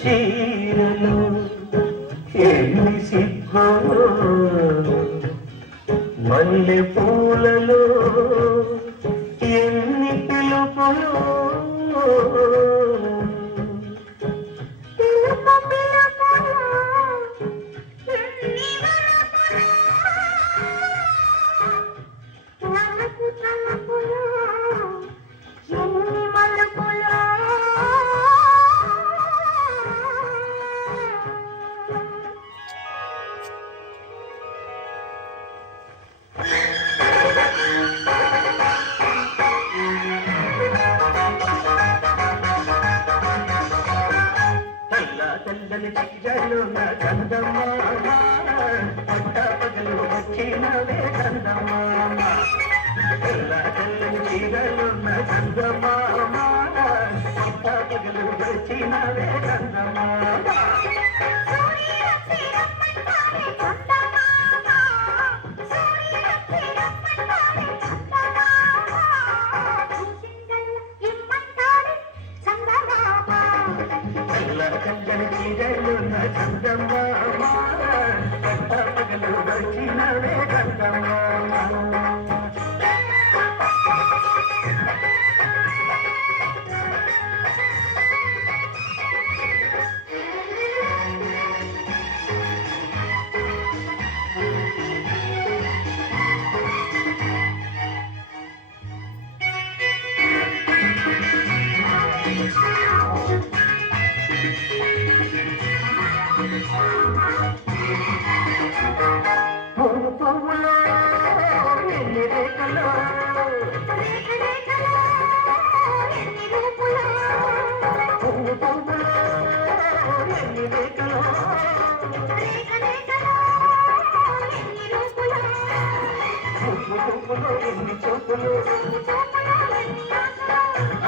చీరలు ఎన్ని సిగ్గులు మల్లె పూలలో ఎన్ని పిలుపులు తెల్లని చీరలు నా చందమామ పట్ట పగలు వచ్చినవే చందమామ తెల్లని చీరలు నా చందమామ పట్ట పగలు వచ్చినవే చందమామ చందని చీరలు నా చందమామ పట్ట పగలు వచ్చినవే చందమామ పువ్వు పువ్వులో ఎన్ని రేఖలు పువ్వు పువ్వులో ఎన్ని రేఖలు పువ్వు పువ్వులో ఎన్ని చూపులు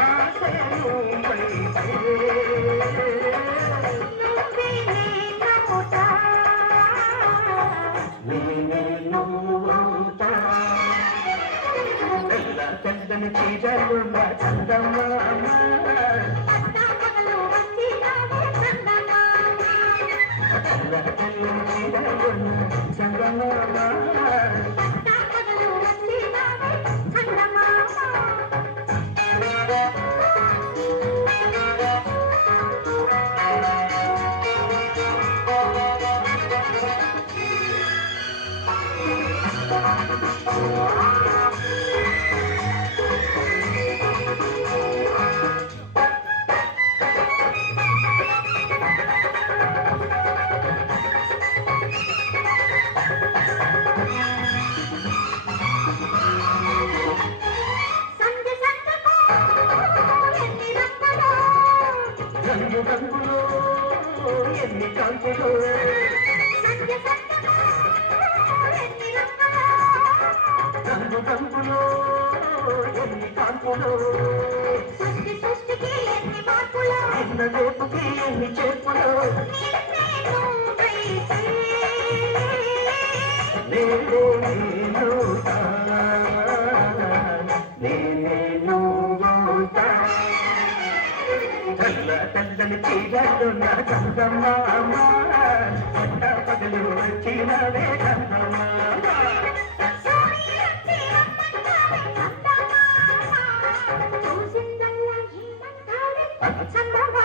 ఆశలు పై చందని చీరలు నా చందమామ తెల్లని చీరలు నా చందమామ రంగు రంగులో ఎన్ని కాంతులు రంగు రంగులో ఎన్ని కాంతులు ఎన్న రేపుకి ఎన్ని చేపులు తెల్లని చీరలు నా చందమామ పట్ట పగలు వచ్చినవే చందమామ చందమామ